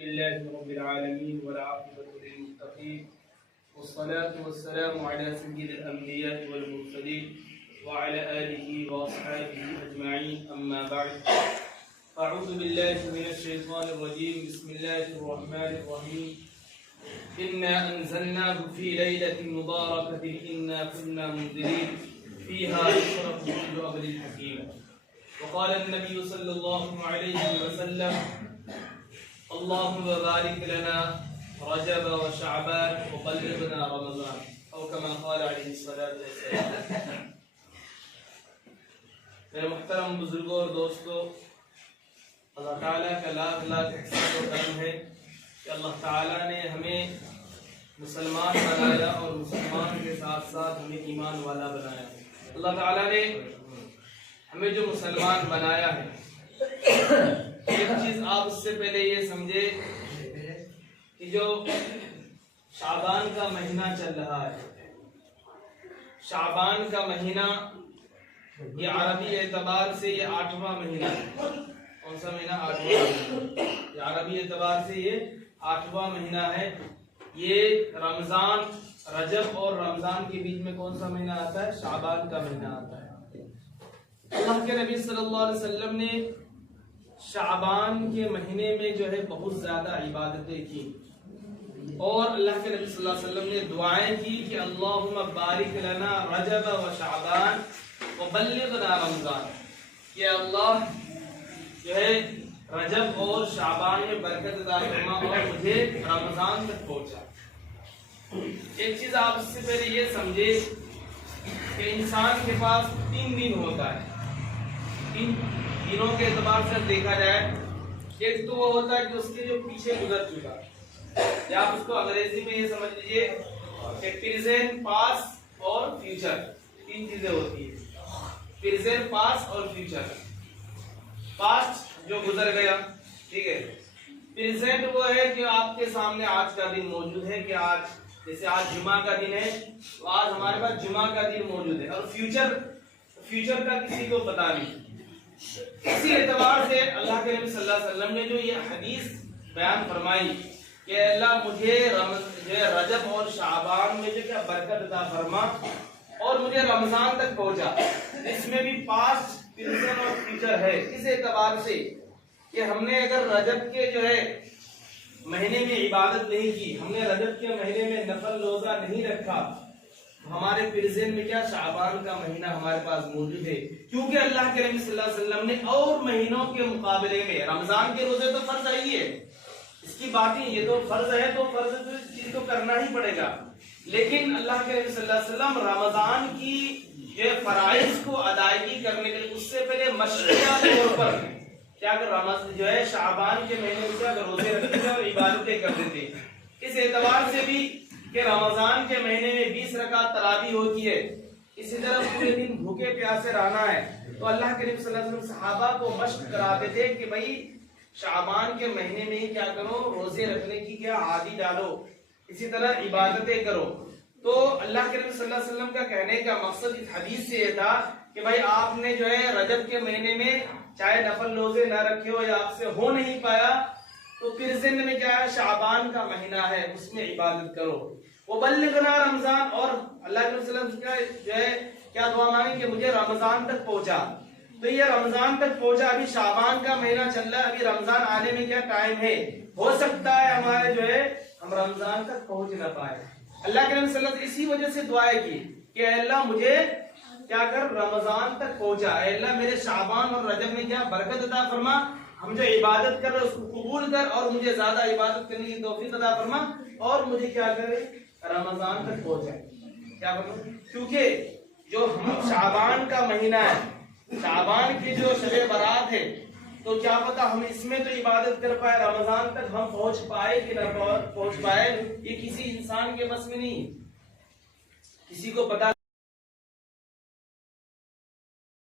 لله رب العالمين والعاقبة للمتقين والصلاة والسلام على سيد الأنبياء والمرسلين وعلى آله وأصحابه أجمعين أما بعد أعوذ بالله من الشيطان الرجيم بسم الله الرحمن الرحيم إنا أنزلناه في ليلة مباركة إنا كنا منذرين فيها يفرق كل أمر حكيم وقال النبي صلى الله عليه وسلم اللهم بارك لنا رجب وشعبان وبلغنا رمضان او كما قال عليه الصلاة والسلام۔ میرے محترم بزرگوں اور دوستوں، اللہ تعالیٰ کا لاکھ لاکھ احسان و کرم ہے کہ اللہ تعالیٰ نے ہمیں مسلمان بنایا اور مسلمان کے ساتھ ساتھ ہمیں ایمان والا بنایا۔ اللہ تعالیٰ نے ہمیں جو مسلمان بنایا ہے، ایک چیز آپ اس سے پہلے یہ سمجھے کہ جو شعبان کا مہینہ چل رہا ہے، شعبان کا مہینہ یہ عربی اعتبار سے یہ 8واں مہینہ ہے۔ کون سا مہینہ؟ 8واں مہینہ۔ یہ عربی اعتبار سے یہ 8واں مہینہ ہے۔ یہ رمضان، رجب اور رمضان کے بیچ میں کون سا مہینہ آتا ہے؟ شعبان کا مہینہ آتا ہے۔ اللہ کے نبی صلی اللہ علیہ وسلم نے شعبان کے مہینے میں جو ہے بہت زیادہ عبادتیں کی، اور اللہ کے نبی صلی اللہ علیہ وسلم نے دعائیں کی کہ اللہم بارک لنا رجب و شعبان وبلغنا رمضان، کہ اللہ جو ہے رجب اور شعبان میں برکت عطا فرما اور مجھے رمضان تک پہنچا۔ ایک چیز آپ اس سے پہلے یہ سمجھے کہ انسان کے پاس 3 دن ہوتا ہے۔ ان دنوں کے اعتبار سے دیکھا جائے، ایک تو وہ ہوتا ہے کہ اس کے جو پیچھے گزر چکا، یا آپ اس کو انگریزی میں یہ سمجھ لیجئے کہ پریزنٹ، پاسٹ اور فیوچر، 3 چیزیں ہوتی ہیں، پریزنٹ، پاسٹ اور فیوچر۔ پاسٹ جو گزر گیا، ٹھیک ہے۔ پریزنٹ وہ ہے کہ آپ کے سامنے آج کا دن موجود ہے، کہ آج جیسے آج جمعہ کا دن ہے تو آج ہمارے پاس جمعہ کا دن موجود ہے، اور فیوچر کا کسی کو پتہ نہیں۔ اسی اعتبار سے اللہ کے نبی صلی اللہ علیہ وسلم نے جو یہ حدیث بیان فرمائی کہ اللہ مجھے رجب اور شعبان میں جو کیا برکت عطا فرما اور مجھے رمضان تک پہنچا، اس میں بھی پاسٹ، پریزنٹ اور فیوچر ہے۔ اس اعتبار سے کہ ہم نے اگر رجب کے جو ہے مہینے میں عبادت نہیں کی، ہم نے رجب کے مہینے میں نفل روزہ نہیں رکھا، ہمارے پریزنٹ میں کیا شعبان کا مہینہ ہمارے پاس موجود ہے، کیونکہ اللہ کے نبی صلی اللہ علیہ وسلم نے اور مہینوں کے مقابلے میں رمضان کے روزے تو فرض ہی ہے، اس کی بات ہی، یہ تو فرض ہے تو فرض تو اس چیز کو کرنا ہی پڑے گا، لیکن اللہ کے نبی صلی اللہ علیہ وسلم رمضان کی یہ فرائض کو ادائیگی کرنے کے لیے اس سے پہلے مشروعہ طور پر کیا کہ رمضان جو ہے شعبان کے مہینے میں کیا روزے رکھتے تھے اور عبادتیں کرتے تھے۔ اس اعتبار سے بھی کہ رمضان کے مہینے میں 20 رکعت تراویح ہوتی ہے، اسی طرح پورے دن بھوکے پیاسے رہنا ہے، تو اللہ کے نبی صلی اللہ علیہ وسلم صحابہ کو مشق کراتے تھے کہ بھائی شعبان کے مہینے میں کیا کرو، روزے رکھنے کی کیا عادی ڈالو، اسی طرح عبادتیں کرو۔ تو اللہ کے نبی صلی اللہ علیہ وسلم کا کہنے کا مقصد اس حدیث سے یہ تھا کہ بھائی آپ نے جو ہے رجب کے مہینے میں چاہے نفل روزے نہ رکھے ہو یا آپ سے ہو نہیں پایا، تو پھر زندگی میں کیا ہے شعبان کا مہینہ ہے، اس میں عبادت کرو۔ وبلغنا رمضان، اور اللہ کے رسول کا جو ہے کیا دعا مانگی کہ مجھے رمضان تک پہنچا۔ تو یہ رمضان تک پہنچا، ابھی شعبان کا مہینہ چل رہا ہے، ابھی رمضان آنے میں کیا ٹائم ہے، ہو سکتا ہے ہمارے جو ہے ہم رمضان تک پہنچ نہ پائے۔ اللہ کے نبی صلی اللہ علیہ وسلم اسی وجہ سے دعائیں کی کہ اے اللہ مجھے کیا کر رمضان تک پہنچا، اے اللہ میرے شعبان اور رجب میں کیا برکت عطا فرما، ہم جو عبادت کر رہے اس کو قبول کر اور مجھے زیادہ عبادت کرنے کی توفیق عطا فرما، اور مجھے کیا کرے رمضان تک پہنچائے۔ کیا فرما؟ کیونکہ جو ہم شعبان کا مہینہ ہے، شعبان کی جو شب برات ہے، تو کیا پتا ہم اس میں تو عبادت کر پائے، رمضان تک ہم پہنچ پائے کہ نہ پہنچ پائے، یہ کسی انسان کے بس میں نہیں، کسی کو پتا